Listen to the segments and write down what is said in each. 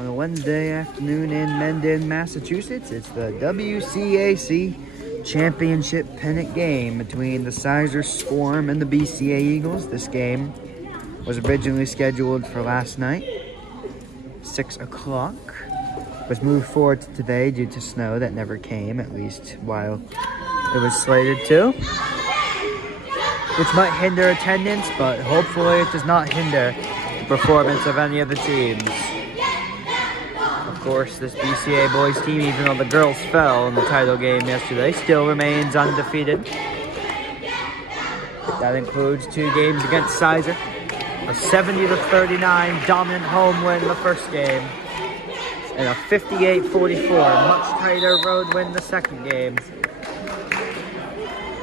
on a Wednesday afternoon in Mendon, Massachusetts. It's the WCAC Championship pennant game between the Sizer Swarm and the BCA Eagles. This game was originally scheduled for last night, 6 o'clock. Was moved forward to today due to snow that never came, at least while it was slated to, which might hinder attendance, but hopefully it does not hinder the performance of any of the teams. Of course, this BCA boys team, even though the girls fell in the title game yesterday, still remains undefeated. That includes 2 games against Sizer, a 70-39 dominant home win the first game, and a 58-44 much tighter road win the second game.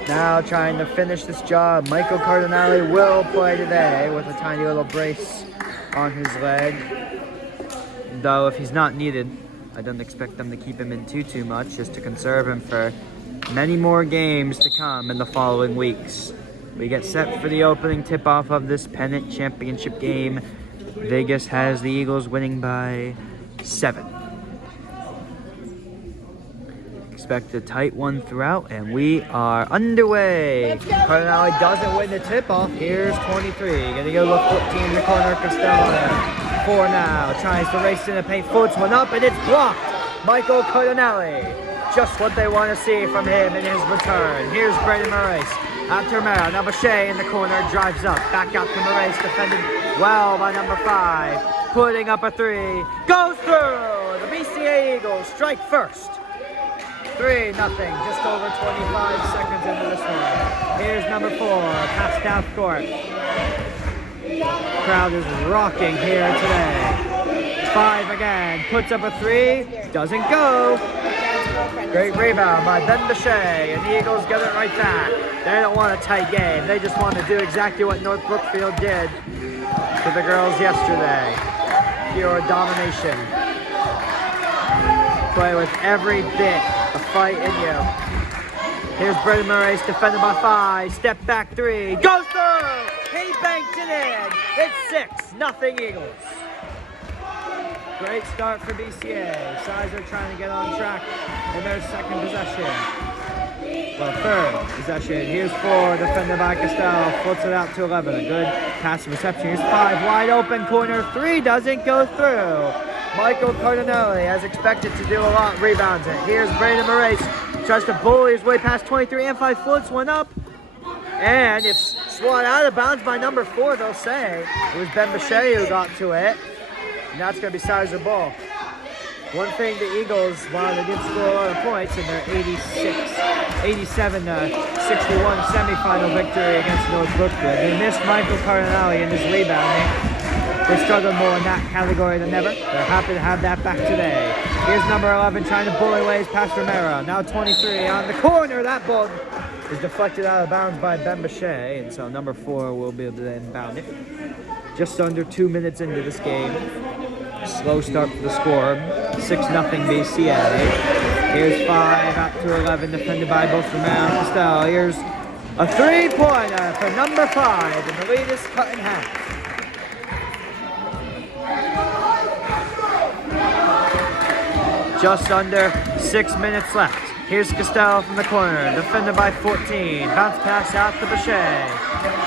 Now trying to finish this job, Michael Cardinale will play today with a tiny little brace on his leg. Though if he's not needed, I don't expect them to keep him in too much, just to conserve him for many more games to come in the following weeks. We get set for the opening tip-off of this pennant championship game. Vegas has the Eagles winning by 7. Expect a tight one throughout, and we are underway. Cardinale doesn't win the tip-off. Here's 23. Gonna go with 14 in the corner. Costello. 4 now. Tries to race in the paint. Floats one up, and it's blocked. Michael Cardinale. Just what they want to see from him in his return. Here's Brandon Moraes. Out to Romero. Now Boucher in the corner. Drives up. Back out to Moraes. Defended well by number 5. Putting up a 3. Goes through. The BCA Eagles strike first. 3-0, just over 25 seconds into this one. Here's number 4, pass down court. Crowd is rocking here today. 5 again, puts up a 3, doesn't go. Great rebound by Ben Boucher, and the Eagles get it right back. They don't want a tight game. They just want to do exactly what North Brookfield did to the girls yesterday. Pure domination. Play with every bit of fight in you. Here's Brandon Moraes, defended by 5. Step back 3. Goes through! He banked it in. It's 6-0 Eagles. Great start for BCA. Sizer trying to get on track in their second possession. Well, third possession. Here's 4, defended by Costello. Floats it out to 11. A good pass reception. Here's 5, wide open corner. 3 doesn't go through. Michael Cardinale, as expected, to do a lot, rebounds it. Here's Brandon Moraes, tries to bully his way past 23 and 5, floats one up. And it's swat out of bounds by number 4, they'll say. It was Ben Boucher who got to it. And that's going to be Sizer ball. One thing the Eagles, while they did score a lot of points in their 87-61 semifinal victory against North Brookfield, they missed Michael Cardinale in his rebounding. They struggled more in that category than ever. They're happy to have that back today. Here's number 11 trying to bully ways past Romero. Now 23 on the corner. That ball is deflected out of bounds by Ben Boucher, and so number 4 will be able to inbound it. Just under 2 minutes into this game. Slow start for the score. 6-0 BCA. Here's 5 out to 11, defended by both Romero and Costello. Here's a 3-pointer for number 5, and the lead is cut in half. Just under 6 minutes left. Here's Costello from the corner, defended by 14. Bounce pass out to Boucher.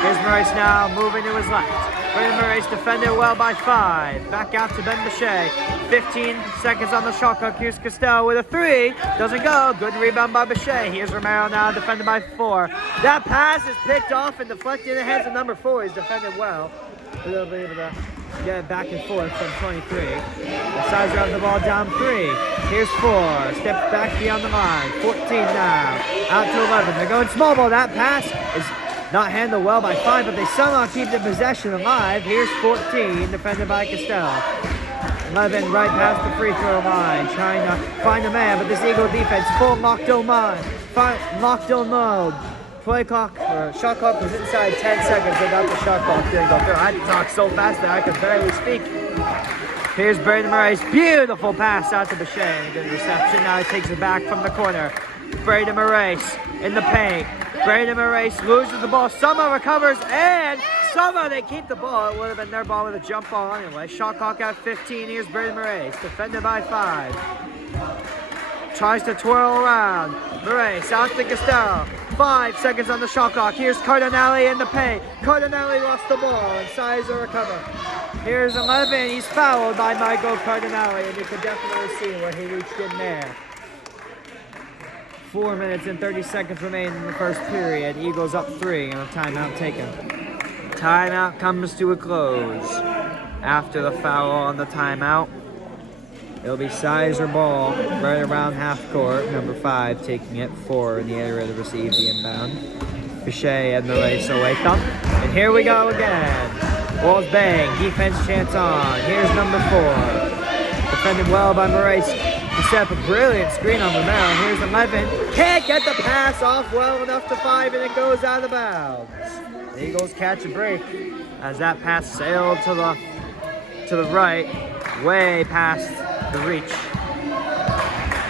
Here's Moraes now, moving to his left. Brandon Moraes defended well by 5. Back out to Ben Boucher. 15 seconds on the shot clock. Here's Costello with a 3. Doesn't go. Good rebound by Boucher. Here's Romero now, defended by 4. That pass is picked off and deflected in the hands of number 4. He's defended well. They'll be able to get it back and forth from 23. The Sizer have the ball down 3. Here's 4. Steps back beyond the line. 14 now. Out to 11. They're going small ball. That pass is not handled well by 5, but they somehow keep the possession alive. Here's 14, defended by Costello. 11 right past the free throw line, trying to find a man, but this Eagle defense full locked-on mode. Play clock, or shot clock was inside 10 seconds without the shot clock didn't go through. I had to talk so fast that I could barely speak. Here's Brandon Moraes, beautiful pass out to Boucher, and a good reception. Now he takes it back from the corner. Brandon Moraes in the paint. Brandon Moraes loses the ball, somehow recovers, and somehow they keep the ball. It would have been their ball with a jump ball anyway. Shot clock at 15. Here's Brady Moraes, defended by 5. Tries to twirl around. Moraes out to Costello. 5 seconds on the shot clock. Here's Cardinale in the paint. Cardinale lost the ball and Sizer recover. Here's 11. He's fouled by Michael Cardinale, and you can definitely see where he reached in there. 4 minutes and 30 seconds remain in the first period. Eagles up 3 and a timeout taken. Timeout comes to a close. After the foul on the timeout, it'll be Sizer ball right around half court. Number 5 taking it, 4 in the area to receive the inbound. Bichet and the race away come. And here we go again. Walls bang, defense chance on. Here's number 4. Defended well by Moraes. To set up a brilliant screen on Romero. Here's 11. Can't get the pass off well enough to 5, and it goes out of bounds. The Eagles catch a break as that pass sailed to the right, way past the reach.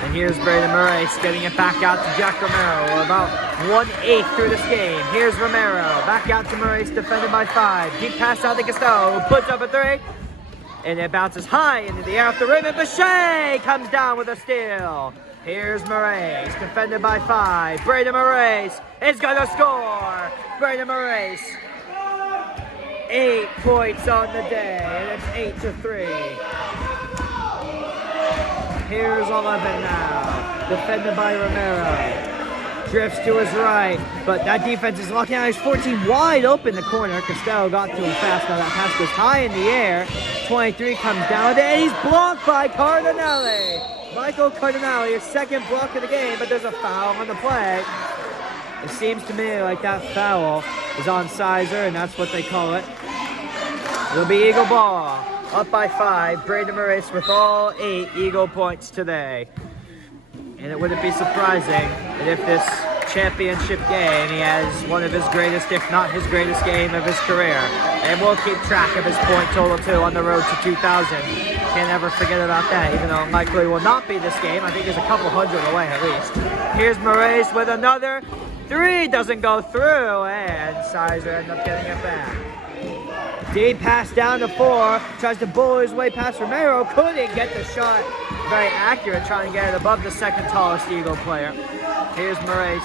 And here's Brayden Moraes getting it back out to Jack Romero. We're about 1/8 through this game. Here's Romero, back out to Moraes, defended by 5. Deep pass out to Costello, who puts up a 3. And it bounces high into the air off the rim, and Bichet comes down with a steal. Here's Moraes, defended by 5. Brayden Moraes is gonna score. Brayden Moraes, 8 points on the day, and it's 8-3. Here's 11 now, defended by Romero. Drifts to his right, but that defense is locking out. He's 14 wide open the corner. Costello got to him fast. Now that pass goes high in the air. 23 comes down, and he's blocked by Cardinale. Michael Cardinale, his second block of the game, but there's a foul on the play. It seems to me like that foul is on Sizer, and that's what they call it. It'll be Eagle ball. Up by 5. Brayden Moraes with all 8 Eagle points today. And it wouldn't be surprising that if this championship game, he has one of his greatest, if not his greatest game of his career. And we'll keep track of his point total too on the road to 2,000. Can't ever forget about that, even though it likely will not be this game. I think he's a couple hundred away at least. Here's Moraes with another 3, doesn't go through, and Sizer ends up getting it back. Deep pass down to 4, tries to bull his way past Romero, couldn't get the shot. Very accurate, trying to get it above the second tallest Eagle player. Here's Moraes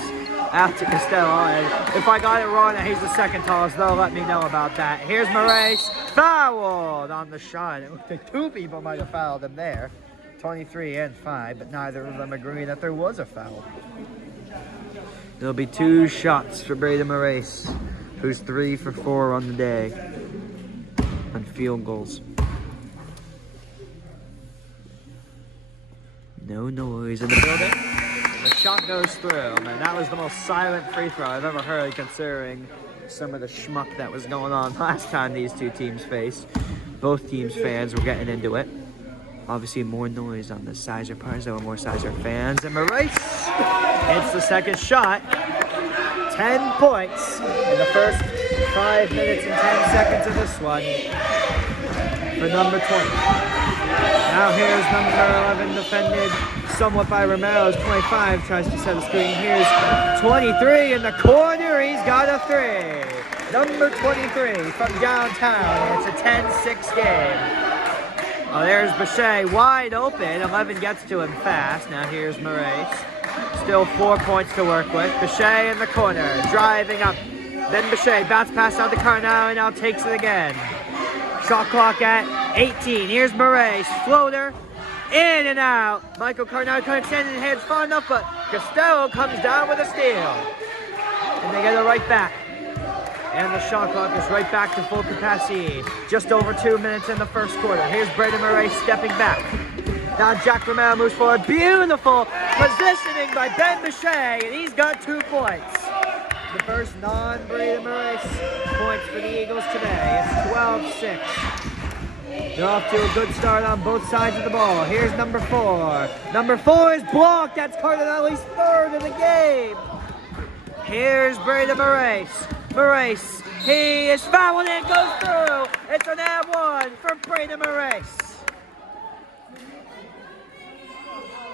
out to Costello, and if I got it wrong that he's the second tallest, they'll let me know about that. Here's Moraes, fouled on the shot. It looked like 2 people might have fouled him there, 23 and 5, but neither of them agree that there was a foul. There'll be 2 shots for Brayden Moraes, who's 3 for 4 on the day on field goals. No noise in the building. The shot goes through. Man, that was the most silent free throw I've ever heard, considering some of the schmuck that was going on last time these 2 teams faced. Both teams' fans were getting into it. Obviously, more noise on the Sizer part. There were more Sizer fans. And Moraes hits the second shot. 10 points in the first 5 minutes and 10 seconds of this one for number 20. Now here's number 11 defended somewhat by Romero's 25. Tries to set a screen. Here's 23 in the corner. He's got a 3. Number 23 from downtown. It's a 10-6 game. Oh, there's Bichet wide open. 11 gets to him fast. Now here's Moraes. Still 4 points to work with. Bichet in the corner, driving up. Then Bichet, bounce pass out to Cardinale, and now takes it again. Shot clock at 18. Here's Moraes, floater, in and out. Michael Cardinale couldn't extend his hands far enough, but Costello comes down with a steal. And they get it right back. And the shot clock is right back to full capacity. Just over 2 minutes in the first quarter. Here's Brayden Moraes stepping back. Now Jack Romero moves forward. Beautiful positioning by Ben Bichet, and he's got 2 points. The first non-Brayden Moraes points for the Eagles today. It's 12-6. They're off to a good start on both sides of the ball. Here's number 4. Number 4 is blocked. That's Cardinale's 3rd of the game. Here's Brayden Moraes. Moraes, he is fouled and goes through. It's an and 1 for Brayden Moraes.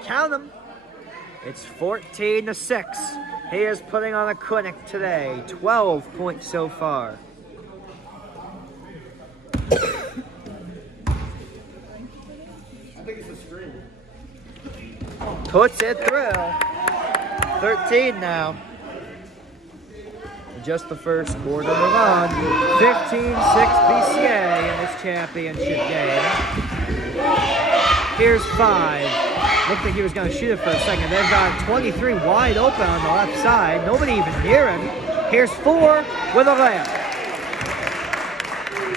Count them. It's 14-6. He is putting on a clinic today. 12 points so far. think it's a screen. Puts it through. 13 now. Just the first quarter on. 15-6 BCA in this championship game. Here's 5. Looked like he was going to shoot it for a second. They've got 23 wide open on the left side. Nobody even near him. Here's 4 with a layup.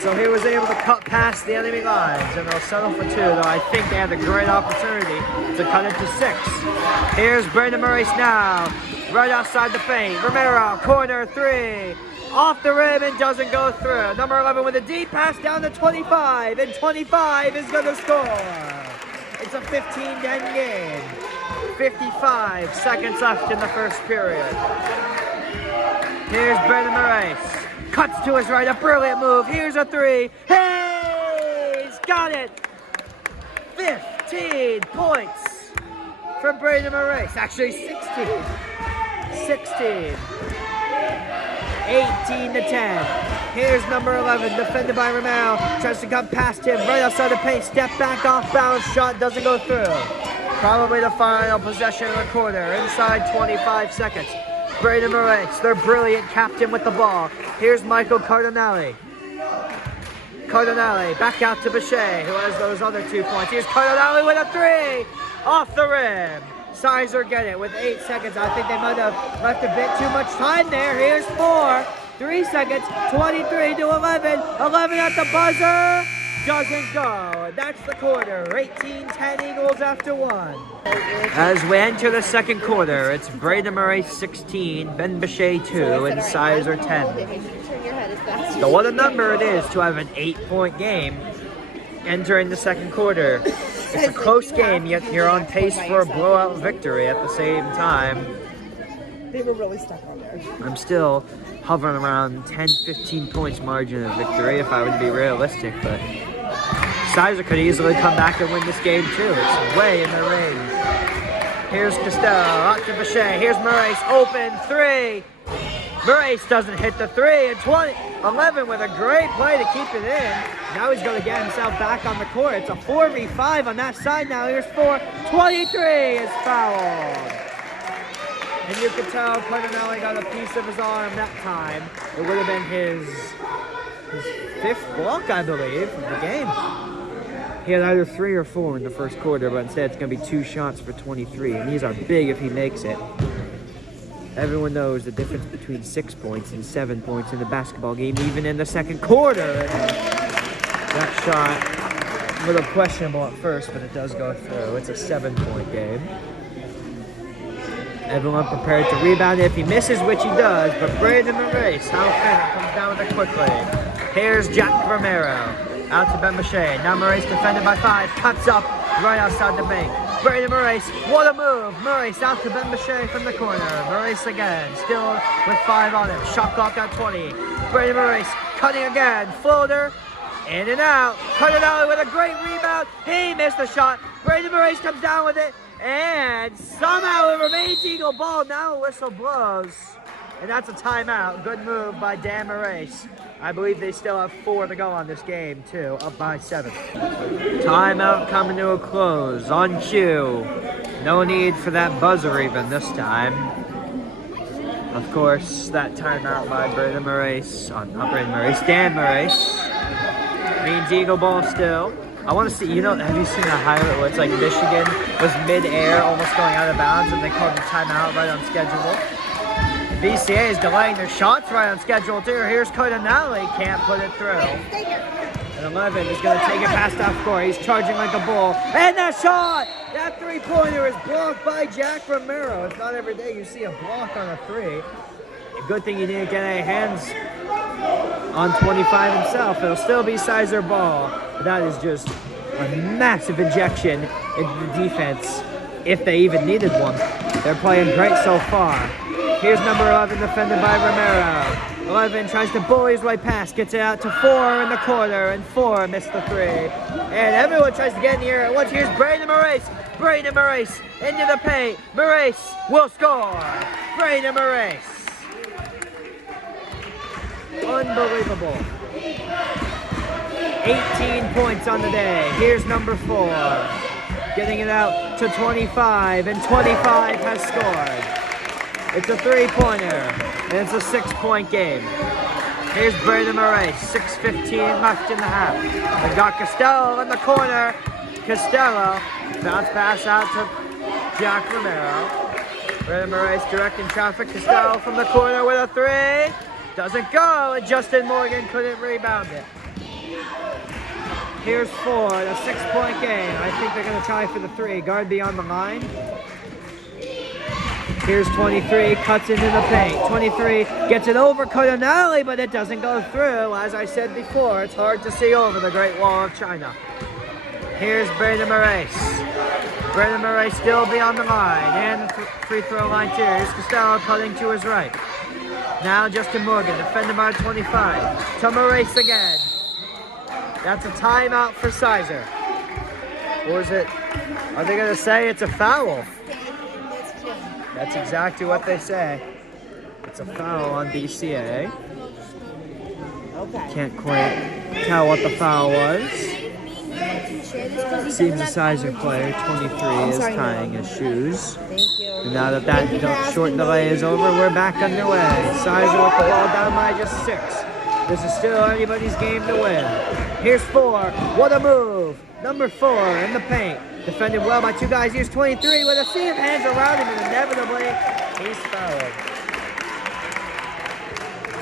So he was able to cut past the enemy lines, and they'll settle for 2, though I think they had a great opportunity to cut it to 6. Here's Brandon Maurice now, right outside the paint. Romero, corner 3, off the rim and doesn't go through. Number 11 with a deep pass down to 25, and 25 is going to score. It's a 15-10 game. 55 seconds left in the first period. Here's Brandon Maurice. Cuts to his right, a brilliant move. Here's a 3. Hey, he's got it. 15 points from Brandon Maurice. Actually, 16. 18 to 10. Here's number 11, defended by Romero. Tries to come past him, right outside the paint. Step back, off balance shot, doesn't go through. Probably the final possession of the quarter. Inside 25 seconds. Brandon Maurice, their brilliant captain with the ball. Here's Michael Cardinale. Cardinale back out to Bichet, who has those other 2 points. Here's Cardinale with a 3 off the rim. Sizer get it with 8 seconds. I think they might have left a bit too much time there. Here's 4, 3 seconds, 23 to 11. 11 at the buzzer. Doesn't go. That's the quarter. 18-10 Eagles after 1. As we enter the second quarter, it's Brandon Maurice 16, Ben Bichet 2, and Sizer 10. So what a number it is to have an 8-point game entering the second quarter. It's a close game, yet you're on pace for a blowout victory at the same time. They were really stuck on there. I'm still hovering around 10-15 points margin of victory if I would be realistic, but Sizer could easily come back and win this game too. It's way in their range. Here's Costello, out to Bichet. Here's Maurice, open 3. Maurice doesn't hit the 3, and 11 with a great play to keep it in. Now he's going to get himself back on the court. It's a 4v5 on that side now. Here's 4. 23 is fouled. And you can tell Cardinale got a piece of his arm that time. It would have been his 5th block, I believe, of the game. He had either 3 or 4 in the first quarter, but instead it's going to be 2 shots for 23, and these are big if he makes it. Everyone knows the difference between 6 points and 7 points in the basketball game, even in the second quarter. And that shot, a little questionable at first, but it does go through. It's a 7-point game. Everyone prepared to rebound if he misses, which he does, but Brandon Maurice, how can comes down with it quickly. Here's Jack Romero. Out to Ben Bichet. Now Maurice defended by 5. Cuts up right outside the bank. Brandon Maurice, what a move. Maurice out to Ben Bichet from the corner. Maurice again, still with 5 on him. Shot clock at 20. Brandon Maurice cutting again. Floater, in and out. Cardinale with a great rebound. He missed the shot. Brandon Maurice comes down with it. And somehow it remains Eagle ball. Now a whistle blows. And that's a timeout. Good move by Dan Maurice. I believe they still have 4 to go on this game, too. Up by 7. Timeout coming to a close. On cue. No need for that buzzer even this time. Of course, that timeout by Brandon Maurice. Not Brandon Maurice, Dan Maurice. Means Eagle ball still. I want to see, have you seen the highlight where it's like Michigan was mid-air, almost going out of bounds, and they called the timeout right on schedule? BCA is delaying their shots right on schedule too. Here's Cardinale, can't put it through. And 11 is going to take it past half court. He's charging like a bull. And that shot! That 3-pointer is blocked by Jack Romero. It's not every day you see a block on a 3. A good thing you didn't get any hands on 25 himself. It'll still be Sizer ball. But that is just a massive injection into the defense, if they even needed one. They're playing great so far. Here's number 11 defended by Romero. 11 tries to bully his way past, gets it out to 4 in the corner, and 4 missed the 3. And everyone tries to get in the air at once. Here's Brandon Maurice. Brandon Maurice into the paint. Maurice will score. Brandon Maurice. Unbelievable. 18 points on the day. Here's number 4. getting it out to 25, and 25 has scored. It's a 3-pointer, and it's a 6-point game. Here's Brandon Murray, 6:15 left in the half. They got Costello in the corner. Costello, bounce pass out to Jack Romero. Brandon Murray's directing traffic. Costello from the corner with a 3. Doesn't go, and Justin Morgan couldn't rebound it. Here's Ford, a 6-point game. I think they're going to try for the 3. Guard beyond the line. Here's 23, cuts into the paint. 23 gets it over Cardinale, but it doesn't go through. As I said before, it's hard to see over the Great Wall of China. Here's Brandon Murray. Brandon Murray still beyond the line, and the free throw line too. Here's Costello cutting to his right. Now Justin Morgan, defended by 25. To Murray again. That's a timeout for Sizer. Or is it, are they going to say it's a foul? That's exactly what they say. It's a foul on BCA. Okay. Can't quite tell what the foul was. Seems a Sizer player, 23, is tying his shoes. Thank you. And now that that short delay is over, we're back underway. Sizer with the ball down by just 6. This is still anybody's game to win. Here's 4. What a move. Number 4 in the paint. Defended well by 2 guys. Here's 23 with a sea of hands around him, and inevitably, he's fouled.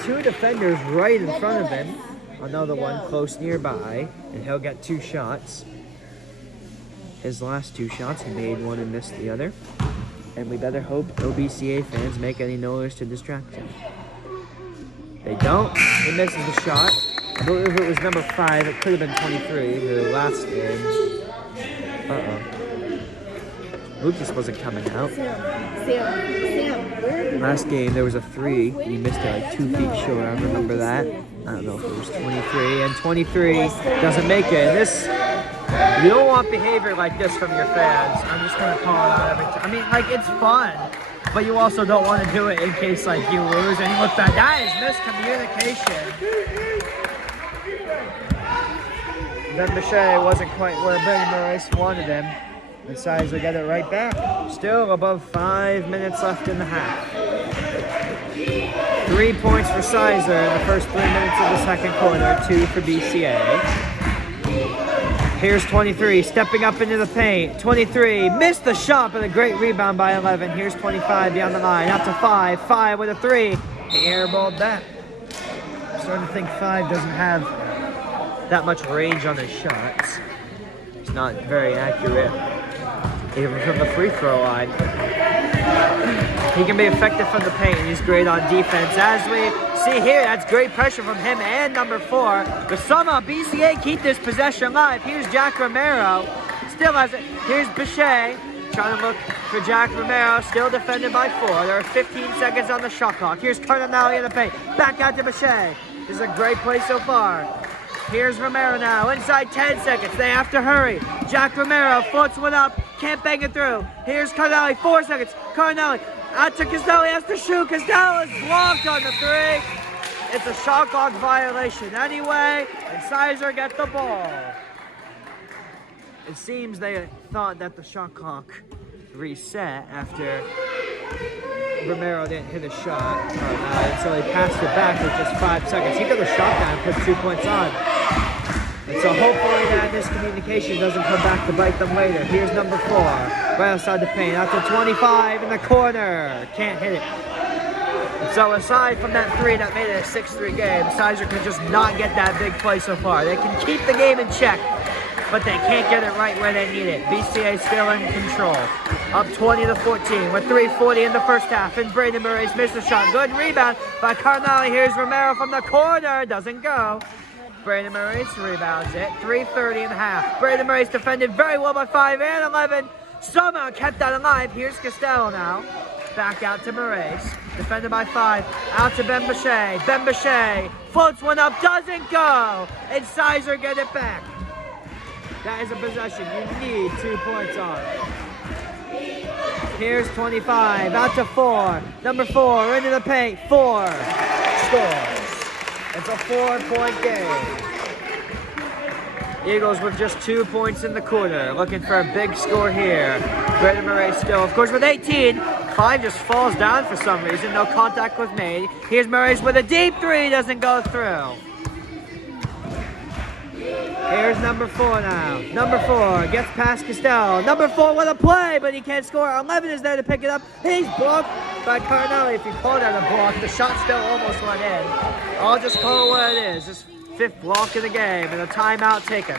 2 defenders right in front of him. Another one close nearby, and he'll get 2 shots. His last 2 shots, he made one and missed the other. And we better hope no BCA fans make any noise to distract him. They don't. He misses the shot. I believe it was number 5. It could have been 23, the last game. Uh-oh. Lucas wasn't coming out. Sam, where? Last game, there was a 3. He missed it like 2 feet short. I remember that. I don't know if it was 23. And 23 doesn't make it. And this, you don't want behavior like this from your fans. I'm just going to call it out every time. I mean, like, it's fun. But you also don't want to do it in case, like, you lose and you look back. That is miscommunication. Then Bechet wasn't quite where Brandon Murray wanted him. And Sizer got it right back. Still above 5 minutes left in the half. 3 points for Sizer in the first 3 minutes of the second quarter. 2 for BCA. Here's 23, stepping up into the paint. 23, missed the shot, but a great rebound by 11. Here's 25 beyond the line, out to 5. 5 with a 3. He airballed that. I'm starting to think 5 doesn't have that much range on his shots. He's not very accurate, even from the free throw line. He can be effective from the paint. He's great on defense. As we see here, that's great pressure from him and number 4. But somehow BCA keep this possession alive. Here's Jack Romero. Still has it. Here's Bechet trying to look for Jack Romero. Still defended by 4. There are 15 seconds on the shot clock. Here's Cardinale in the paint. Back out to Bechet. This is a great play so far. Here's Romero now. Inside 10 seconds. They have to hurry. Jack Romero floats one up. Can't bang it through. Here's Cardinale. 4 seconds. Cardinale. Out to Costello, he has to shoot. Costello is blocked on the 3. It's a shot clock violation anyway, and Sizer gets the ball. It seems they thought that the shot clock reset after Romero didn't hit a shot. So he passed it back with just 5 seconds. He got the shot down and put 2 points on. And so hopefully that miscommunication doesn't come back to bite them later. Here's number 4, right outside the paint, out to 25 in the corner. Can't hit it. And so aside from that 3 that made it a 6-3 game, Sizer can just not get that big play so far. They can keep the game in check, but they can't get it right where they need it. BCA still in control. Up 20-14 with 3:40 in the first half. And Brandon Murray's missed the shot. Good rebound by Cardinale. Here's Romero from the corner. Doesn't go. Brandon Murray rebounds it. 3:30 in the half. Brandon Murray's defended very well by 5 and 11. Somehow kept that alive. Here's Costello now. Back out to Murray. Defended by 5. Out to Ben Bechet. Ben Bechet floats one up. Doesn't go. And Sizer get it back. That is a possession you need 2 points on. Here's 25. Out to 4. Number 4 into the paint. 4. Scores. It's a 4-point game. Eagles with just 2 points in the quarter. Looking for a big score here. Brandon Murray still, of course, with 18. 5 just falls down for some reason. No contact was made. Here's Murray's with a deep 3. Doesn't go through. Here's number 4 now. Number 4 gets past Costello. Number 4 with a play, but he can't score. 11 is there to pick it up. He's blocked by Cardinelli. If you call that a block, the shot still almost went in. I'll just call it what it is. Just 5th block of the game and a timeout taken.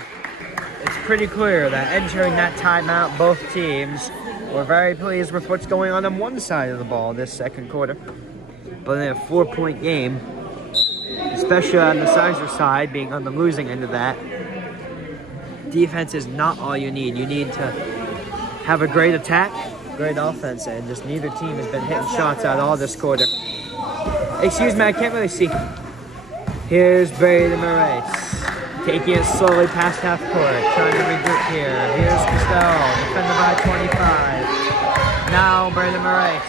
It's pretty clear that entering that timeout, both teams were very pleased with what's going on one side of the ball this second quarter. But in a 4-point game, especially on the Sizer side, being on the losing end of that, defense is not all you need. You need to have a great attack, great offense, and just neither team has been hitting shots out all this quarter. Excuse me, I can't really see. Here's Brady Moraes, taking it slowly past half court, trying to regroup here. Here's Costello, defended by 25. Now Brady Moraes.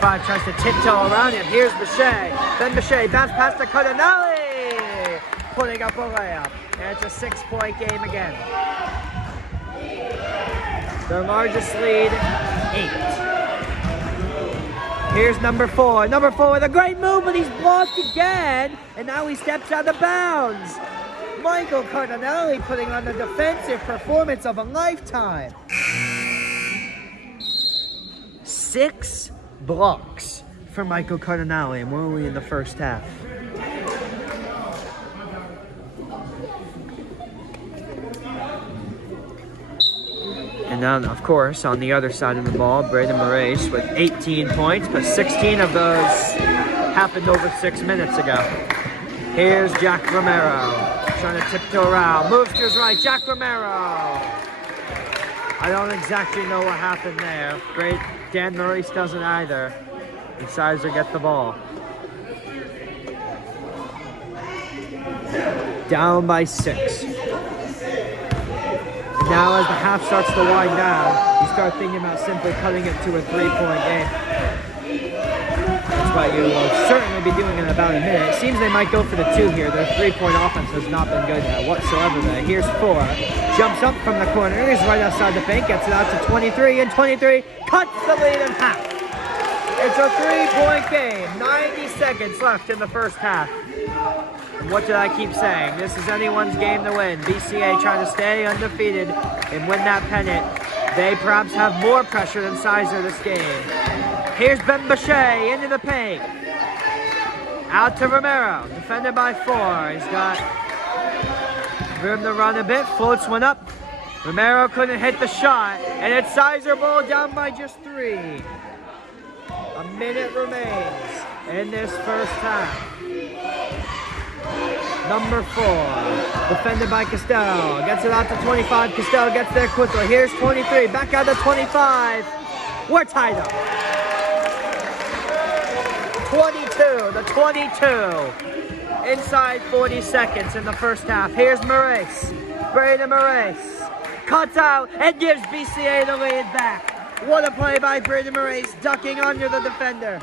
5 tries to tiptoe around him. Here's Bichet. Then Bichet bounce past to Cardinelli, putting up a layup. And it's a 6-point game again. Their largest lead, 8. Here's number 4. Number 4 with a great move, but he's blocked again. And now he steps out of bounds. Michael Cardinelli putting on the defensive performance of a lifetime. 6 blocks for Michael Cardinelli, and we're only in the first half. And now, of course, on the other side of the ball, Brandon Moraes with 18 points, but 16 of those happened over 6 minutes ago. Here's Jack Romero, trying to tiptoe around, moves to his right, Jack Romero. I don't exactly know what happened there. Great, Dan Moraes doesn't either. And Sizer gets the ball. Down by 6. Now as the half starts to wind down, you start thinking about simply cutting it to a 3-point game. That's what you will certainly be doing in about a minute. It seems they might go for the 2 here. Their 3-point offense has not been good whatsoever there. Here's 4. Jumps up from the corner. He's right outside the paint. Gets it out to 23, and 23 cuts the lead in half. It's a 3-point game. 90 seconds left in the first half. And what did I keep saying? This is anyone's game to win. BCA trying to stay undefeated and win that pennant. They perhaps have more pressure than Sizer this game. Here's Ben Bichet into the paint. Out to Romero, defended by 4. He's got room to run a bit, floats one up. Romero couldn't hit the shot, and it's Sizer ball down by just 3. A minute remains in this first half. Number 4, defended by Costello, gets it out to 25. Costello gets there quickly. Here's 23, back out to 25. We're tied up. 22, the 22. Inside 40 seconds in the first half. Here's Moraes, Brandon Moraes. Cuts out and gives BCA the lead back. What a play by Brandon Moraes, ducking under the defender.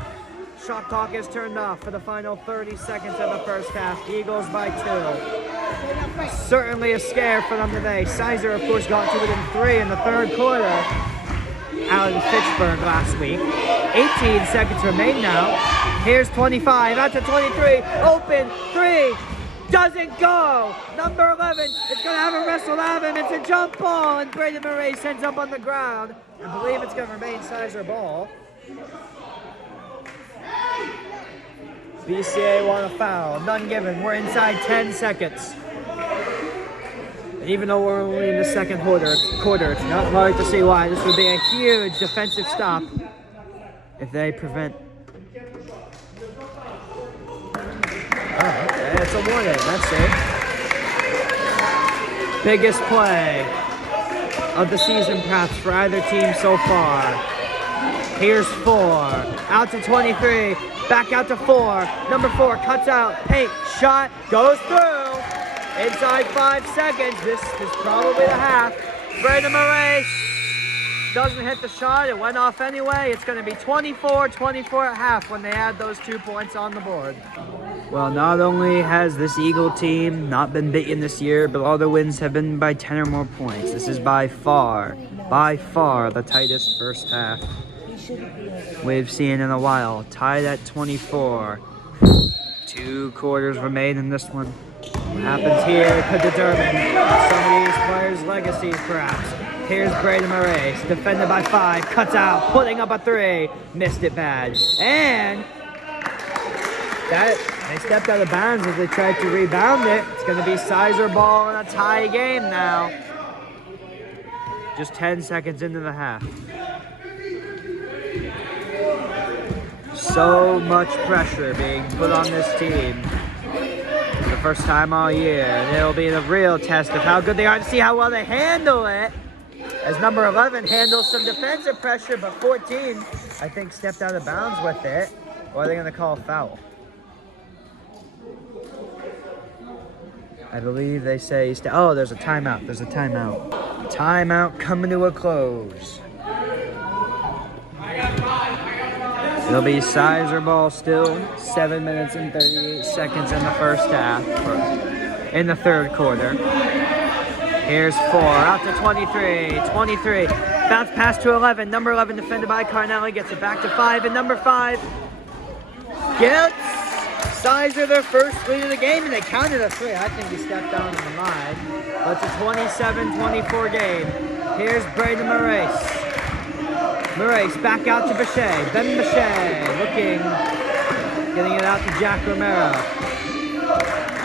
Shot clock is turned off for the final 30 seconds of the first half. Eagles by 2. Certainly a scare for them today. Sizer, of course, got to within 3 in the third quarter out in Fitchburg last week. 18 seconds remain now. Here's 25, out to 23. Open, 3. Doesn't go. Number 11, it's going to have a wrestle out of him. It's a jump ball, and Brandon Moraes ends up on the ground. I believe it's going to remain Sizer ball. BCA want a foul. None given. We're inside 10 seconds. And even though we're only in the second quarter, it's not hard to see why this would be a huge defensive stop if they prevent. Oh, okay. It's a warning. That's it. Biggest play of the season, perhaps, for either team so far. Here's 4. Out to 23. Back out to 4. Number 4 cuts out. Paint. Shot. Goes through. Inside 5 seconds. This is probably the half. Brandon Moraes doesn't hit the shot. It went off anyway. It's going to be 24-24 at half when they add those 2 points on the board. Well, not only has this Eagle team not been beaten this year, but all the wins have been by 10 or more points. This is by far the tightest first half we've seen in a while. Tied at 24. 2 quarters remain in this one. What happens here could determine some of these players' legacies, perhaps. Here's Braden Moraes, defended by 5, cuts out, putting up a 3, missed it bad. And they stepped out of bounds as they tried to rebound it. It's going to be Sizer ball in a tie game now. Just 10 seconds into the half. So much pressure being put on this team for the first time all year. And it'll be the real test of how good they are to see how well they handle it. As number 11 handles some defensive pressure, but 14, I think, stepped out of bounds with it. Or are they going to call a foul? I believe they say, oh, there's a timeout. There's a timeout. Timeout coming to a close. It'll be Sizer ball still. 7 minutes and 38 seconds in the first half. In the third quarter. Here's 4, out to 23, 23, bounce pass to 11, number 11 defended by Carnelli, gets it back to 5, and number 5 gets Sizer their first lead of the game, and they counted a 3. I think he stepped down on the line, but it's a 27-24 game. Here's Braden Moraes. Moraes back out to Bechet, Ben Bechet looking, getting it out to Jack Romero.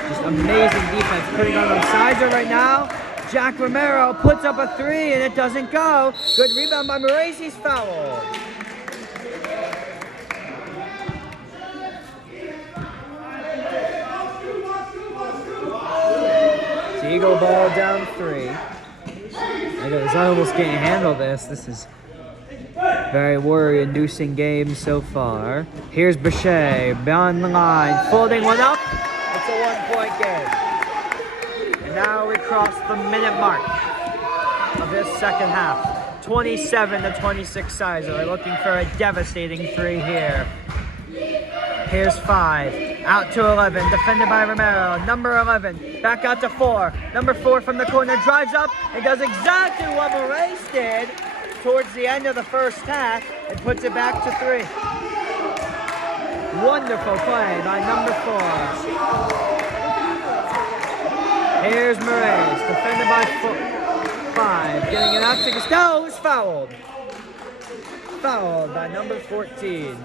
Just amazing defense putting on Sizer right now. Jack Romero puts up a 3 and it doesn't go. Good rebound by Moraes, he's fouled. It's Eagle ball down 3. I almost can't handle this. This is very worry-inducing game so far. Here's Bechet beyond the line, folding one up. It's a 1-point game. Now we cross the minute mark of this second half. 27-26 Sizer. They're looking for a devastating 3 here. Here's 5, out to 11, defended by Romero. Number 11, back out to 4. Number 4 from the corner, drives up and does exactly what Moraes did towards the end of the first half and puts it back to 3. Wonderful play by number 4. Here's Moraes, defended by 5, getting it out to Costello, who's fouled. Fouled by number 14.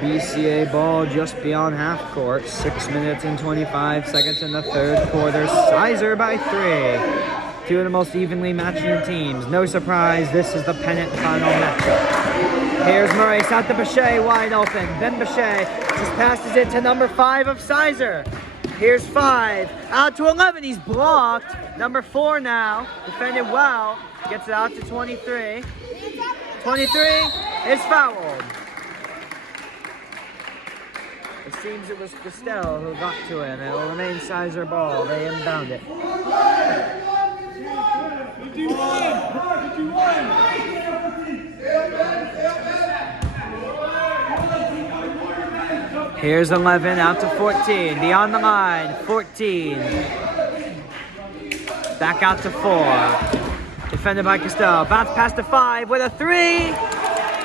BCA ball just beyond half court. 6 minutes and 25 seconds in the third quarter. Sizer by 3. 2 of the most evenly matching teams. No surprise, this is the pennant final matchup. Here's Moraes out to Bechet, wide open. Ben Bechet just passes it to number 5 of Sizer. Here's 5, out to 11, he's blocked. Number 4 now, defended well, gets it out to 23. 23 is fouled. It seems it was Costello who got to him. It will remain Sizer ball. They inbound it. Here's 11 out to 14. Beyond the line. 14. Back out to 4. Defended by Costello. Bounce pass to 5 with a 3.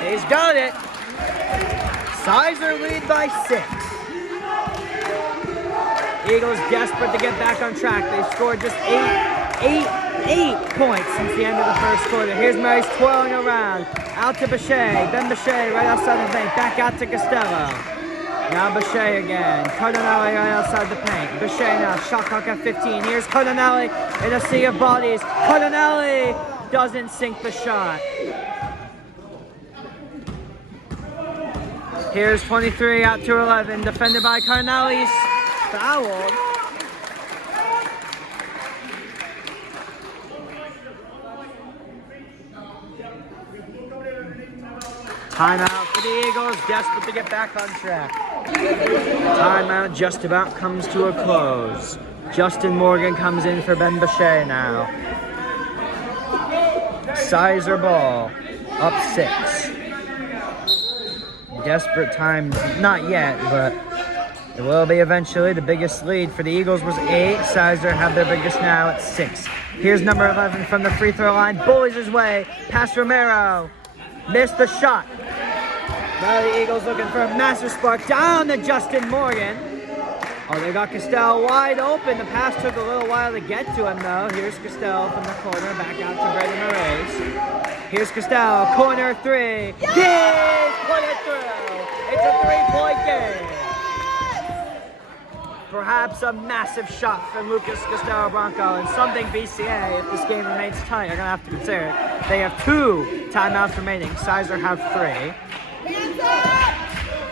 He's got it. Sizer lead by 6. Eagles desperate to get back on track. They scored just 8 points since the end of the first quarter. Here's Moraes twirling around. Out to Bechet. Ben Bechet right outside the paint. Back out to Costello. Now Bechet again. Cardinale right outside the paint. Bechet now. Shot clock at 15. Here's Cardinale in a sea of bodies. Cardinale doesn't sink the shot. Here's 23 out to 11. Defended by Cardinale. Fouled. Timeout for the Eagles, desperate to get back on track. Timeout just about comes to a close. Justin Morgan comes in for Ben Bechet now. Sizer ball, up 6. Desperate times, not yet, but it will be eventually. The biggest lead for the Eagles was 8. Sizer have their biggest now at 6. Here's number 11 from the free throw line. Bullies his way past Romero. Missed the shot. Now the Eagles looking for a massive spark. Down to Justin Morgan. Oh, they got Castell wide open. The pass took a little while to get to him, though. Here's Castell from the corner. Back out to Brandon Moraes. Here's Castell. Corner 3. Yes! Put it through. It's a 3-point game. Perhaps a massive shot from Lucas Castell Bronco, and something BCA, if this game remains tight, are going to have to consider it. They have 2 timeouts remaining. Sizer have 3.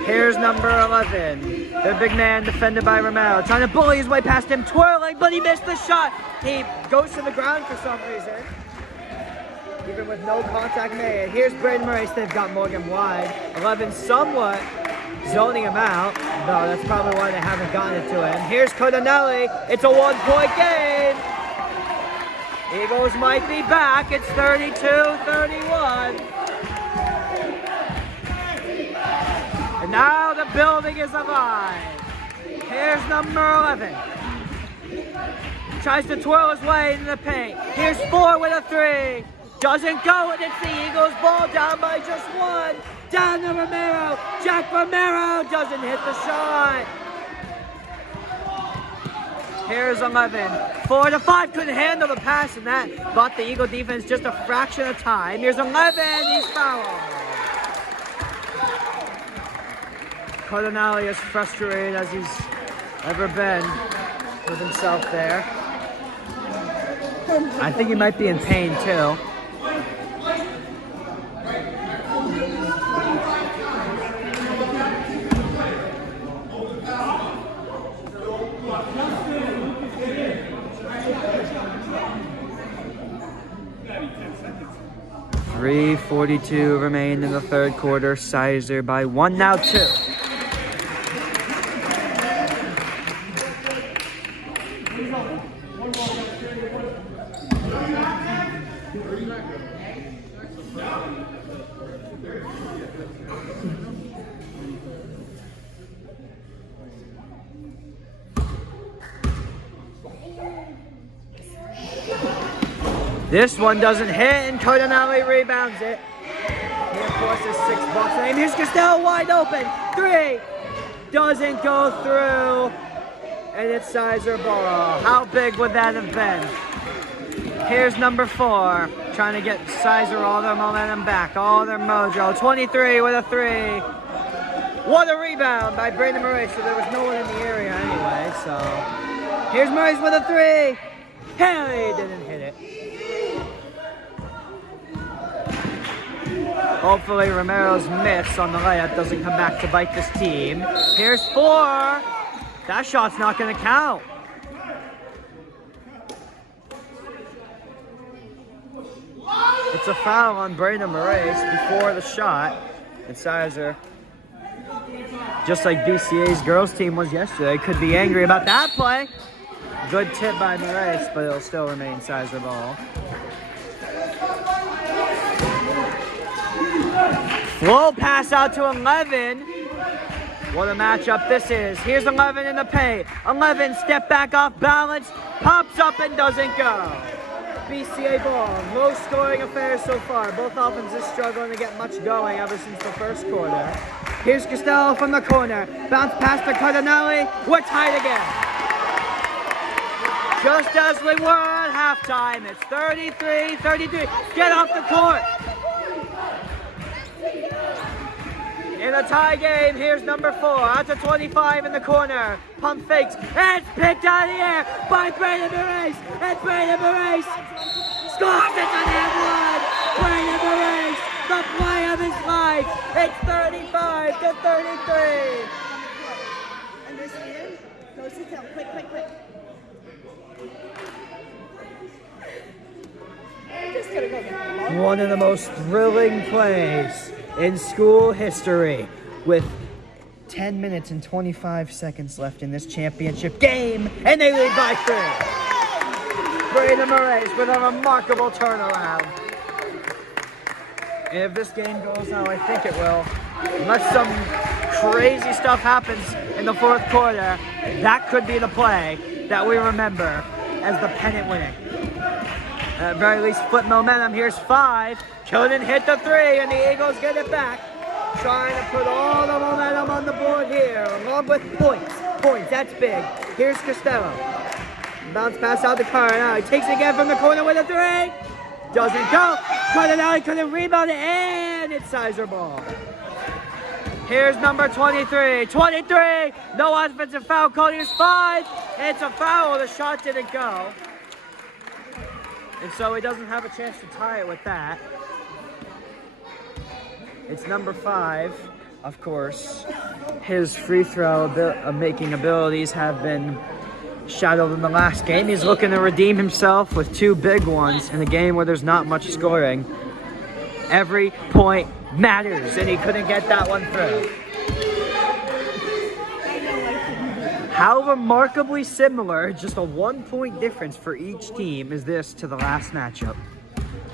Here's number 11. Their big man defended by Romero. Trying to bully his way past him, twirling, but he missed the shot. He goes to the ground for some reason, even with no contact made. Here's Braden Moraes. They've got Morgan wide. 11 somewhat zoning him out. No, that's probably why they haven't gotten it to him. Here's Cardinelli. It's a 1-point game. Eagles might be back. It's 32-31. And now the building is alive. Here's number 11. Tries to twirl his way into the paint. Here's 4 with a 3. Doesn't go, and it's the Eagles ball down by just 1. Down to Romero. Jack Romero doesn't hit the shot. Here's 11. 4 to 5 couldn't handle the pass, and that bought the Eagle defense just a fraction of time. Here's 11. He's fouled. Cardinelli is frustrated as he's ever been with himself there. I think he might be in pain too. .342 remain in the third quarter. Sizer by 1, now 2. This one doesn't hit, and Cardinelli rebounds it. He, of course, is 6 bucks name. Here's Castell wide open. 3. Doesn't go through. And it's Sizer ball. How big would that have been? Here's number 4. Trying to get Sizer all their momentum back. All their mojo. 23 with a 3. What a rebound by Brandon Moraes. So there was no one in the area anyway. So here's Moraes with a 3. Haley didn't hit it. Hopefully Romero's miss on the layup doesn't come back to bite this team. Here's 4. That shot's not going to count. It's a foul on Brandon Moraes before the shot. And Sizer, just like BCA's girls team was yesterday, could be angry about that play. Good tip by Moraes, but it'll still remain Sizer ball. Slow pass out to 11. What a matchup this is. Here's 11 in the paint. 11 step back off balance, pops up and doesn't go. BCA ball. Low scoring affair so far. Both offenses struggling to get much going ever since the first quarter. Here's Castell from the corner. Bounce pass to Cardinelli. We're tied again. Just as we were at halftime. It's 33-33. Get off the court. In a tie game, here's number 4. Out to 25 in the corner. Pump fakes. And it's picked out of the air by Brandon Moraes. And Brandon Moraes scores it on him one. Brandon Moraes, the play of his life. It's 35-33. Understand? Go sit down. Quick, quick, quick. I'm just gonna go get the One of the most thrilling plays in school history, with 10 minutes and 25 seconds left in this championship game, and they lead by 3. Braden Moraes with a remarkable turnaround. And if this game goes how I think it will, unless some crazy stuff happens in the 4th quarter, that could be the play that we remember as the pennant winning. At very least, flip momentum. Here's 5. Couldn't hit the 3, and the Eagles get it back. Trying to put all the momentum on the board here, along with points. Points, that's big. Here's Costello. Bounce pass out the corner. Now he takes it again from the corner with a 3. Doesn't go. Cut it out. He couldn't rebound it, and it's Sizer ball. Here's number 23. 23. No offensive foul call. Here's 5. It's a foul. The shot didn't go. And so he doesn't have a chance to tie it with that. It's number 5, of course. His free throw making abilities have been shadowed in the last game. He's looking to redeem himself with 2 big ones in a game where there's not much scoring. Every point matters, and he couldn't get that one through. How remarkably similar, just a 1-point difference for each team, is this to the last matchup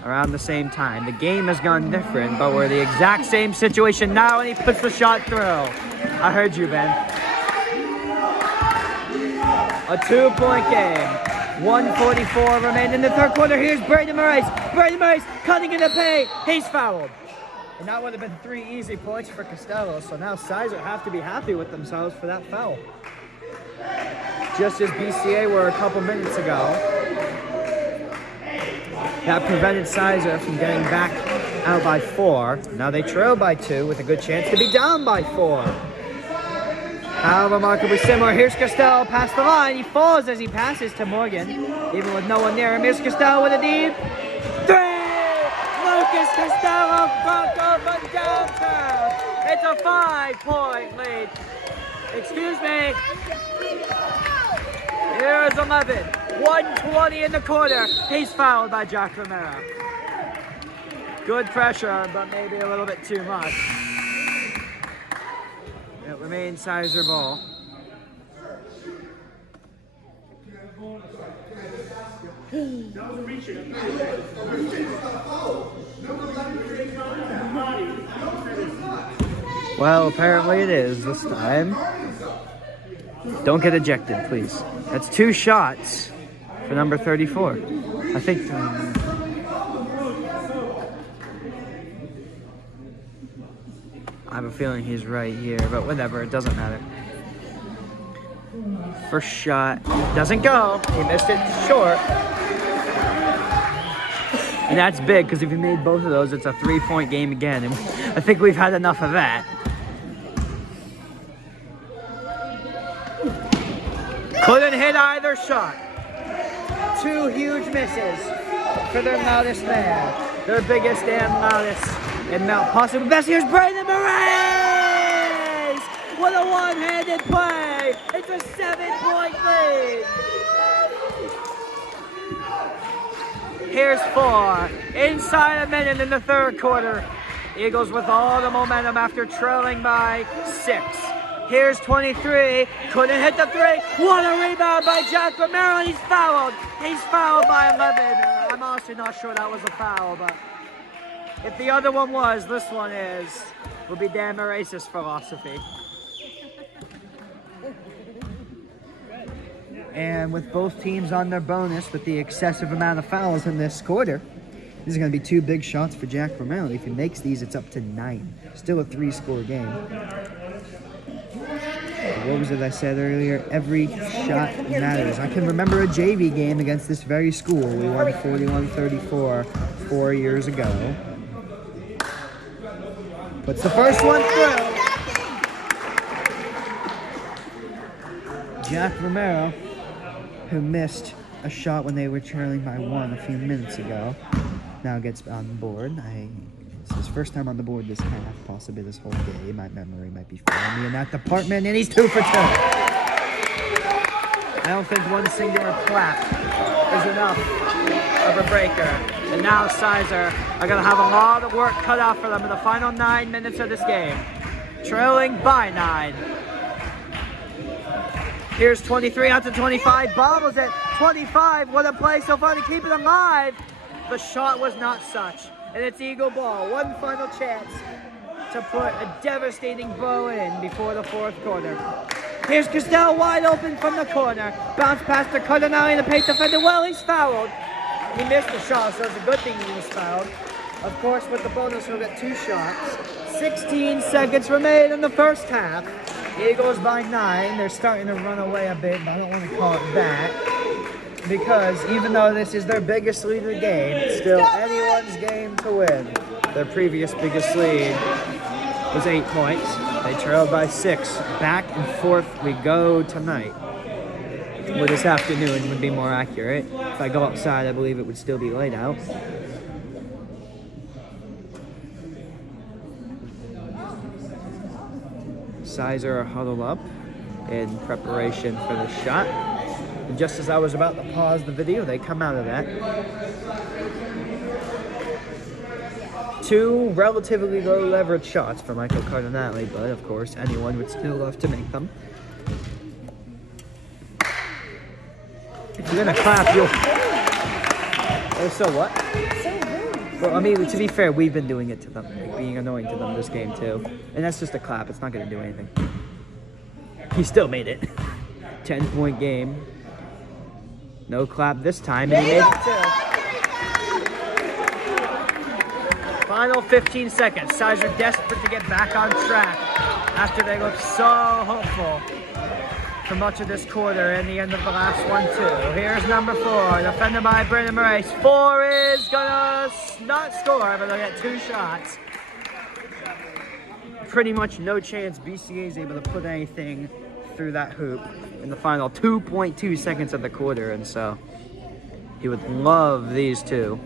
around the same time. The game has gone different, but we're the exact same situation now, and he puts the shot through. I heard you, Ben. A 2-point game. 1:44 remain in the 3rd quarter. Here's Braden Moraes. Braden Moraes cutting in the paint. He's fouled. And that would have been 3 easy points for Costello, so now Sizer have to be happy with themselves for that foul. Just as BCA were a couple minutes ago. That prevented Sizer from getting back out by 4. Now they trail by 2 with a good chance to be down by 4. How remarkably similar. Here's Costello past the line. He falls as he passes to Morgan, even with no one near him. Here's Costello with a deep 3! Lucas Costello broke over downtown. It's a 5-point lead. Excuse me. Here's 11. 1:20 in the quarter. He's fouled by Jack Romero. Good pressure, but maybe a little bit too much. It remains Sizer ball. Well, apparently it is this time. Don't get ejected, please. That's 2 shots for number 34. I think... I have a feeling he's right here, but whatever, it doesn't matter. First shot doesn't go. He missed it short. And that's big, because if he made both of those, it's a 3-point game again. And I think we've had enough of that. Couldn't hit either shot. 2 huge misses for their loudest man. Their biggest and loudest and possibly best. Here's Braden Moraes! What a one-handed play! It's a 7-point lead. Here's 4. Inside a minute in the 3rd quarter. Eagles with all the momentum after trailing by 6. Here's 23. Couldn't hit the 3. What a rebound by Jack Romero, and he's fouled. He's fouled by 11. I'm honestly not sure that was a foul, but if the other one was, this one is. Will be Dan Moraes' philosophy. And with both teams on their bonus with the excessive amount of fouls in this quarter, this is going to be 2 big shots for Jack Romero. If he makes these, it's up to 9. Still a 3-score game. What was it I said earlier? Every shot matters. I can remember a JV game against this very school. We won 41-34 4 years ago. Puts the first one through. Jack Romero, who missed a shot when they were trailing by 1 a few minutes ago, now gets on the board. It's his first time on the board this half, possibly this whole game. My memory might be failing me in that department, and he's 2 for 2. I don't think one singular clap is enough of a breaker. And now Sizer are going to have a lot of work cut out for them in the final 9 minutes of this game. trailing by 9. Here's 23 out to 25, bobbles at 25. What a play so far to keep it alive. The shot was not such, and it's Eagle ball. One final chance to put a devastating bow in before the 4th quarter. Here's Costello wide open from the corner. Bounce past to Cardinale, the paint defender. Well, he's fouled. He missed the shot, so it's a good thing he was fouled. Of course, with the bonus, he'll get 2 shots. 16 seconds remain in the first half. Eagles by 9. They're starting to run away a bit, but I don't want to call it that. Because even though this is their biggest lead of the game, it's still anyone's game to win. Their previous biggest lead was 8 points. They trailed by 6. Back and forth we go tonight. Well, this afternoon would be more accurate. If I go outside, I believe it would still be light out. Sizer are huddled up in preparation for the shot. And just as I was about to pause the video, they come out of that. 2 relatively low leverage shots for Michael Cardinale, but of course anyone would still love to make them. If you're gonna clap, you'll... Oh, so what? Well, I mean, to be fair, we've been doing it to them, like being annoying to them this game too. And that's just a clap, it's not gonna do anything. He still made it. 10-point game. No clap this time, and he made it too. Final 15 seconds. Sizer desperate to get back on track after they looked so hopeful for much of this quarter and the end of the last one too. Here's number 4, defended by Brandon Moraes. 4 is gonna not score, but they'll get 2 shots. Pretty much no chance BCA is able to put anything through that hoop in the final 2.2 seconds of the quarter, and so he would love these 2.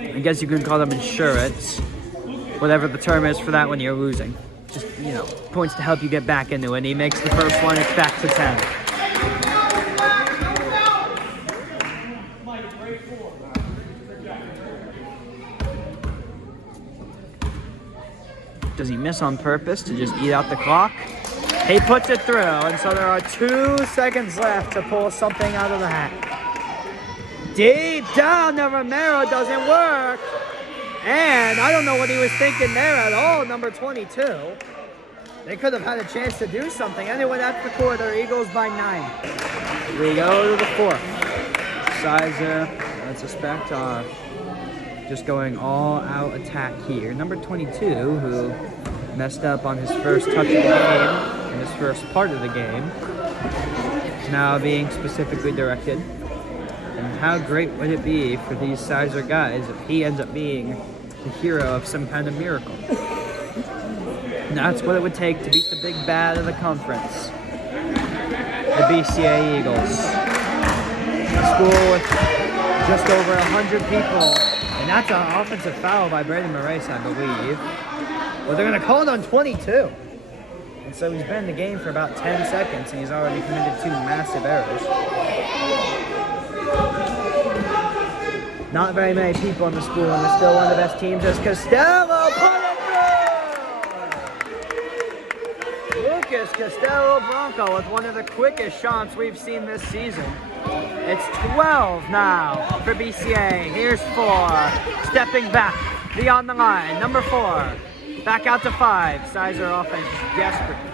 I guess you can call them insurance, whatever the term is for that when you're losing. Just, you know, points to help you get back into it. And he makes the first one, it's back to 10. Does he miss on purpose to just eat out the clock? He puts it through, and so there are 2 seconds left to pull something out of the hat. Deep down, the Romero doesn't work. And I don't know what he was thinking there at all, number 22. They could have had a chance to do something. Anyway, that's the quarter. Eagles by 9. We go to the 4th. Sizer, I suspect, just going all-out attack here. Number 22, who messed up on his first touch of the game, in his first part of the game, is now being specifically directed. And how great would it be for these Sizer guys if he ends up being the hero of some kind of miracle? And that's what it would take to beat the big bad of the conference, the BCA Eagles. A school with just over 100 people, and that's an offensive foul by Brandon Moraes, I believe. Well, they're going to call it on 22. And so he's been in the game for about 10 seconds, and he's already committed 2 massive errors. Not very many people in the school, and they're still one of the best teams as Costello put it through! Lucas Costello Bronco with one of the quickest shots we've seen this season. It's 12 now for BCA. Here's 4, stepping back beyond the line. Number 4, back out to 5. Sizer offense is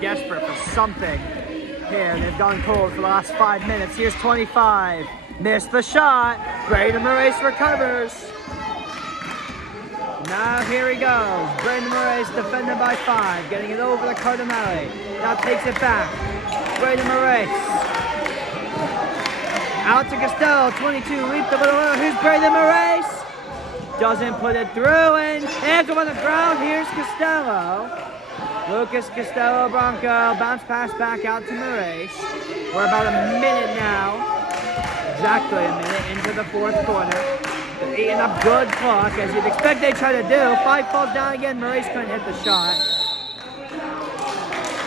desperate for something here. They've gone cold for the last 5 minutes. Here's 25. Missed the shot. Brandon Moraes recovers. Now here he goes. Brandon Moraes defended by 5. Getting it over to Cardinale. Now takes it back. Brandon Moraes. Out to Costello. 22. Leaped a little low. Here's Brandon Moraes. Doesn't put it through. And hands him on the ground. Here's Costello. Lucas Costello Bronco. Bounce pass back out to Moraes. We're about a minute now. Exactly a minute into the 4th quarter. They're eating up good clock, as you'd expect they try to do. 5 falls down again. Moraes couldn't hit the shot.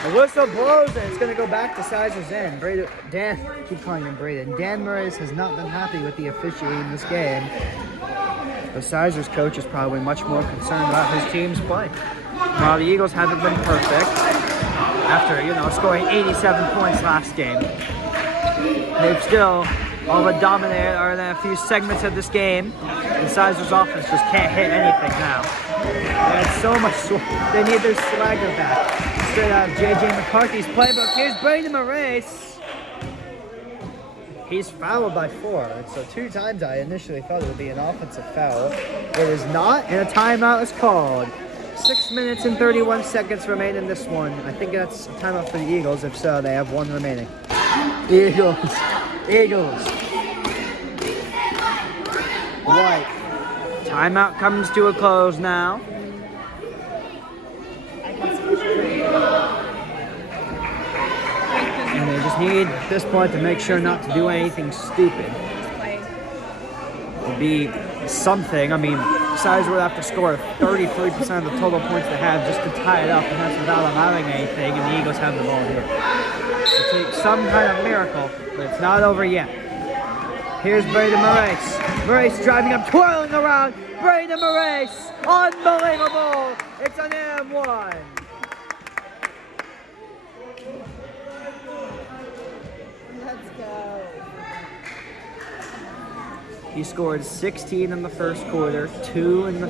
The whistle blows, and it's going to go back to Sizer's end. Dan, I keep calling him Braden. Dan Moraes has not been happy with the officiating in this game. But Sizer's coach is probably much more concerned about his team's play. While the Eagles haven't been perfect, after, you know, scoring 87 points last game, they've still all but dominated or in a few segments of this game. And Sizer's offense just can't hit anything now. They had so much they need their swagger back. Straight out of J.J. McCarthy's playbook. Here's Braden Moraes. He's fouled by 4. And so 2 times I initially thought it would be an offensive foul. It is not, and a timeout is called. 6 minutes and 31 seconds remain in this one. I think that's a timeout for the Eagles. If so, they have 1 remaining. Eagles. White. Timeout comes to a close now. And they just need, at this point, to make sure not to do anything stupid. It'd be something. I mean, Sizer would have to score 33% of the total points they have just to tie it up, and that's without allowing anything, and the Eagles have the ball here. It takes some kind of miracle, but it's not over yet. Here's Braden Moraes. Moraes driving up, twirling around. Braden Moraes, unbelievable! It's an M1. Let's go. He scored 16 in the first quarter, 2 in the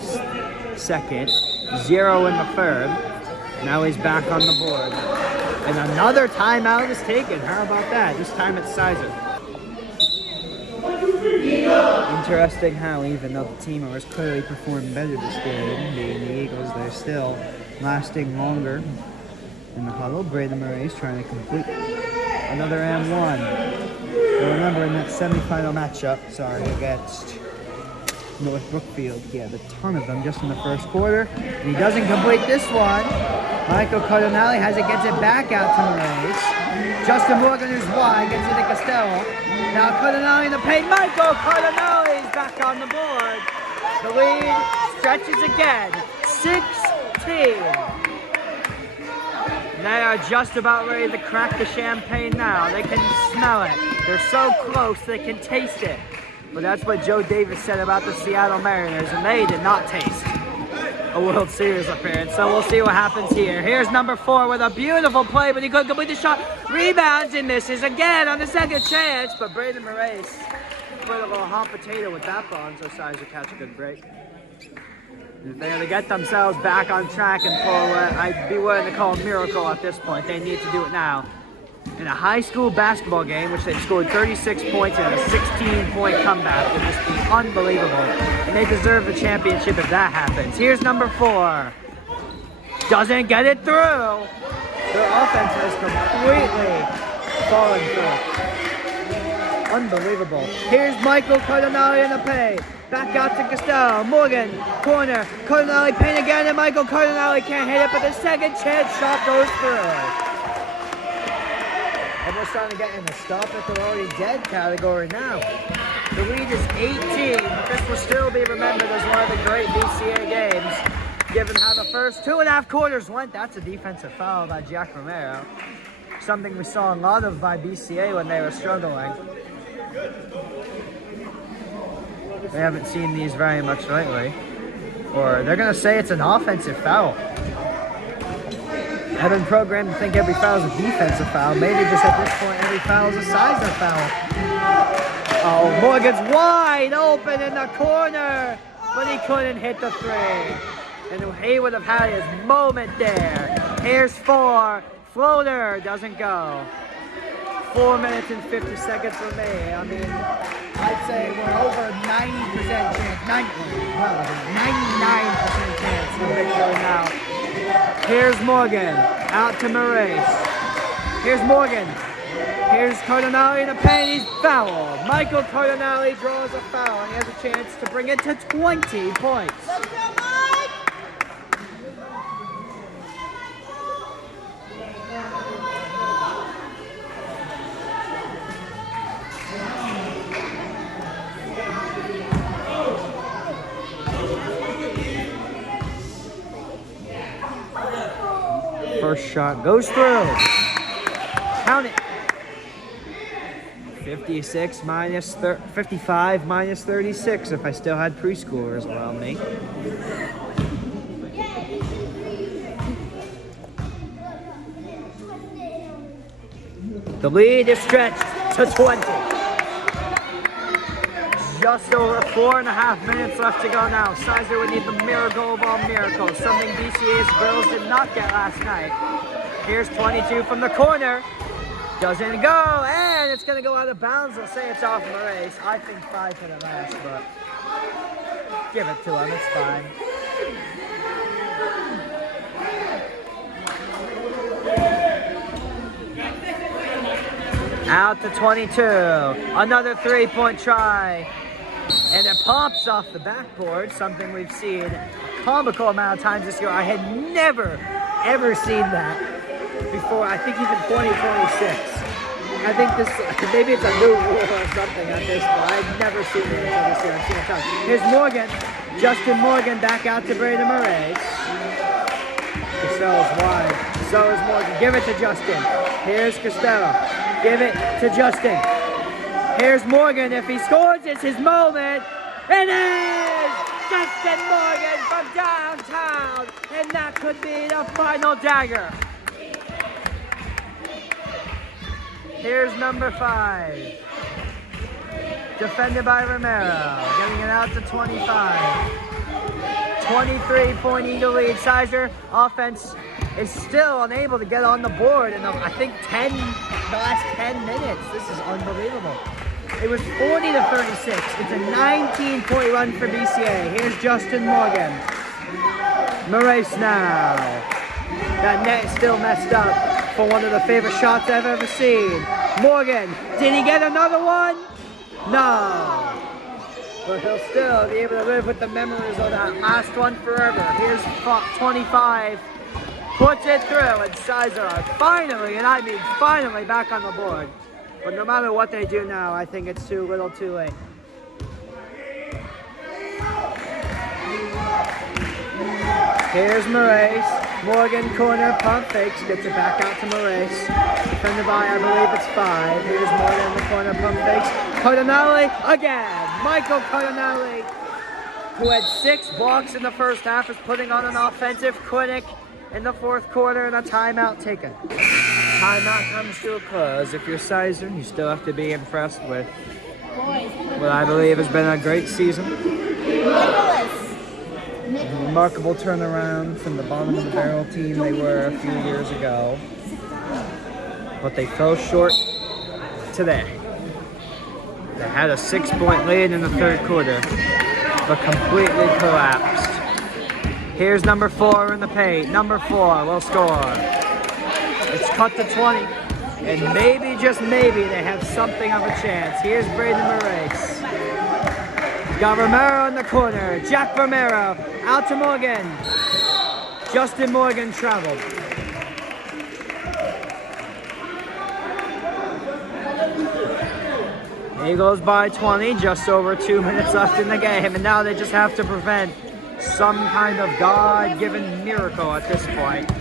second, 0 in the third. Now he's back on the board. And another timeout is taken. How about that? This time it's Sizer. Interesting how even though the team has clearly performed better this game, being the Eagles, they're still lasting longer in the huddle. Braden Moraes trying to complete another M1. You'll remember in that semifinal matchup, against North Brookfield, he had a ton of them just in the first quarter. And he doesn't complete this one. Michael Cardinale gets it back out to Moraes. Justin Morgan, who's wide, gets it to Costello. Now Cardinale in the paint. Michael Cardinale is back on the board. The lead stretches again. 16. They are just about ready to crack the champagne now. They can smell it. They're so close they can taste it. But that's what Joe Davis said about the Seattle Mariners, and they did not taste a World Series appearance. So we'll see what happens here. Here's number 4 with a beautiful play, but he couldn't complete the shot. Rebounds and misses again on the second chance. But Braden Moraes put a little hot potato with that ball, and so Sizer catch a good break. If they're going to get themselves back on track and pull what I'd be willing to call a miracle at this point, they need to do it now. In a high school basketball game, which they've scored 36 points and a 16-point comeback, would just be unbelievable. And they deserve the championship if that happens. Here's number 4. Doesn't get it through. Their offense has completely fallen through. Unbelievable. Here's Michael Cardinale in the paint. Back out to Costello. Morgan, corner. Cardinale paint again, and Michael Cardinale can't hit it, but the second chance shot goes through. Almost starting to get in the stop if they're already dead category now. The lead is 18, but this will still be remembered as one of the great BCA games, given how the first 2.5 quarters went. That's a defensive foul by Jack Romero. Something we saw a lot of by BCA when they were struggling. They haven't seen these very much lately. Or they're going to say it's an offensive foul. I've been programmed to think every foul is a defensive foul. Maybe just at this point, every foul is a Sizer foul. Oh, Morgan's wide open in the corner, but he couldn't hit the 3. And he would have had his moment there. Here's 4. Floater doesn't go. 4 minutes and 50 seconds remain. I mean, I'd say we're over 90% chance, 99% chance of victory now. Here's Morgan, out to Moraes. Here's Morgan. Here's Cardinale in the paint, he's fouled. Michael Cardinale draws a foul, and he has a chance to bring it to 20 points. Let's go, Mike! First shot goes through. Count it. 55 minus 36 if I still had preschoolers around me. The lead is stretched to 20. Just over 4.5 minutes left to go now. Sizer would need the miracle of all miracles, something BCA's girls did not get last night. Here's 22 from the corner. Doesn't go, and it's going to go out of bounds. They'll say it's off Moraes. I think 5 for the last, but give it to him. It's fine. Out to 22. Another 3-point try. And it pops off the backboard, something we've seen a comical amount of times this year. I had never, ever seen that before. I think even 2026. I think this, maybe it's a new rule or something on this, but I've never seen it until this year. I've seen it tons. Here's Morgan. Justin Morgan back out to Braden Moraes. Costello's wide. So is Morgan. Give it to Justin. Here's Costello. Give it to Justin. Here's Morgan. If he scores, it's his moment. It is Justin Morgan from downtown. And that could be the final dagger. Here's number 5. Defended by Romero. Getting it out to 25. 23-point Eagle lead. Sizer offense is still unable to get on the board in I think the last 10 minutes. This is unbelievable. It was 40 to 36. It's a 19-point run for BCA. Here's Justin Morgan. Moraes now. That net is still messed up for one of the favorite shots I've ever seen. Morgan, did he get another one? No. But he'll still be able to live with the memories of that last one forever. Here's 25. Puts it through, and Sizer are finally, and I mean finally, back on the board. But no matter what they do now, I think it's too little too late. Here's Moraes. Morgan corner pump fakes, gets it back out to Moraes. Defended by, I believe it's 5. Here's Morgan in the corner pump fakes. Cardinale again. Michael Cardinale, who had 6 blocks in the first half, is putting on an offensive clinic in the 4th quarter, and a timeout taken. Timeout comes to a close. If you're Sizer, you still have to be impressed with what I believe has been a great season. Remarkable turnaround from the bottom of the barrel team they were a few years ago. But they fell short today. They had a 6-point lead in the 3rd quarter, but completely collapsed. Here's number 4 in the paint. Number 4 will score. It's cut to 20. And maybe, just maybe, they have something of a chance. Here's Braden Moraes. Got Romero in the corner. Jack Romero out to Morgan. Justin Morgan traveled. Eagles by 20, just over 2 minutes left in the game. And now they just have to prevent some kind of God-given miracle at this point.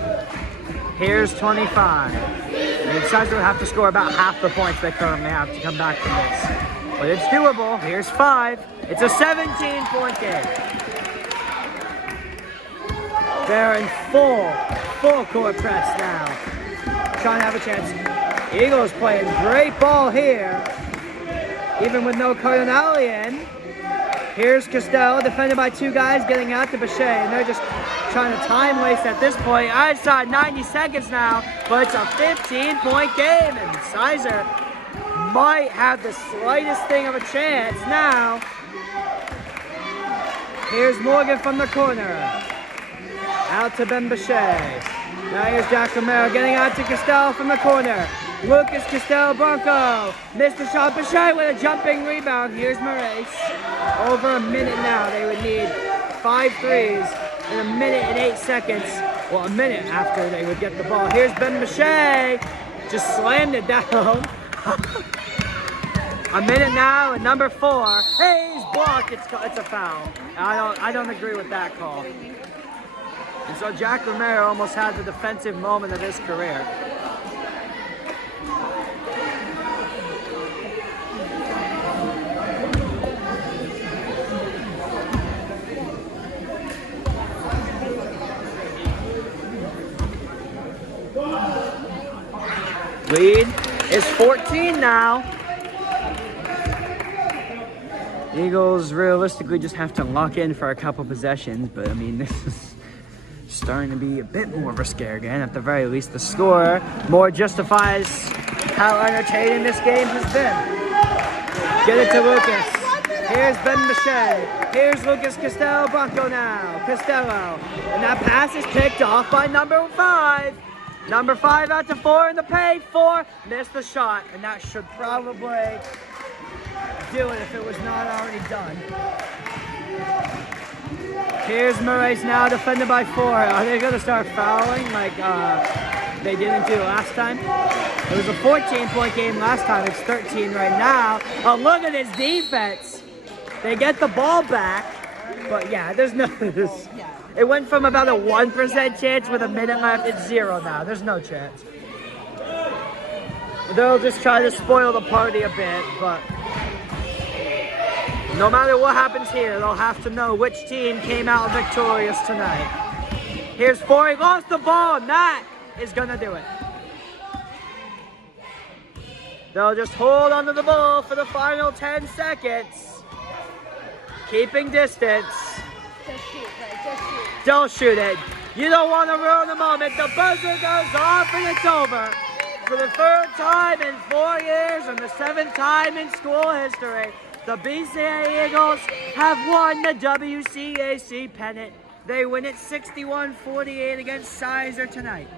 Here's 25. The Sizer would have to score about half the points they currently have to come back from this. But it's doable. Here's 5. It's a 17-point game. They're in full court press now. Trying to have a chance. Eagles playing great ball here, even with no Cardinale in. Here's Costello, defended by 2 guys, getting out to Bechet, and they're just trying to time waste at this point. Outside 90 seconds now, but it's a 15-point game, and Sizer might have the slightest thing of a chance now. Here's Morgan from the corner. Out to Ben Bechet. Now here's Jack Romero getting out to Costello from the corner. Lucas Costello Bronco missed the shot. Bechet with a jumping rebound. Here's Moraes. Over a minute now. They would need 5 threes in a minute and 8 seconds. Well, a minute after they would get the ball. Here's Ben Bechet. Just slammed it down. A minute now, and number 4. Hey, he's blocked. It's a foul. I don't agree with that call. And so Jack Romero almost had the defensive moment of his career. Lead is 14 now. Eagles realistically just have to lock in for a couple possessions, but I mean, this is starting to be a bit more of a scare again. At the very least, the score more justifies how entertaining this game has been. Get it to Lucas. Here's Ben Mache. Here's Lucas Costello Bronco now. Costello. And that pass is picked off by number 5. Number 5 out to 4 in the paint. 4 missed the shot. And that should probably do it if it was not already done. Here's Moraes now, defended by 4. Are they going to start fouling like they didn't do last time? It was a 14-point game last time. It's 13 right now. Oh, look at his defense. They get the ball back. But yeah, there's no... It went from about a 1% chance with a minute left. It's 0 now. There's no chance. They'll just try to spoil the party a bit, but... no matter what happens here, they'll have to know which team came out victorious tonight. Here's 4, he lost the ball, and that is gonna do it. They'll just hold onto the ball for the final 10 seconds. Keeping distance. Just shoot, right? Just shoot. Don't shoot it. You don't want to ruin the moment. The buzzer goes off and it's over. For the 3rd time in 4 years and the 7th time in school history, the BCA Eagles have won the WCAC pennant. They win it 61-48 against Sizer tonight.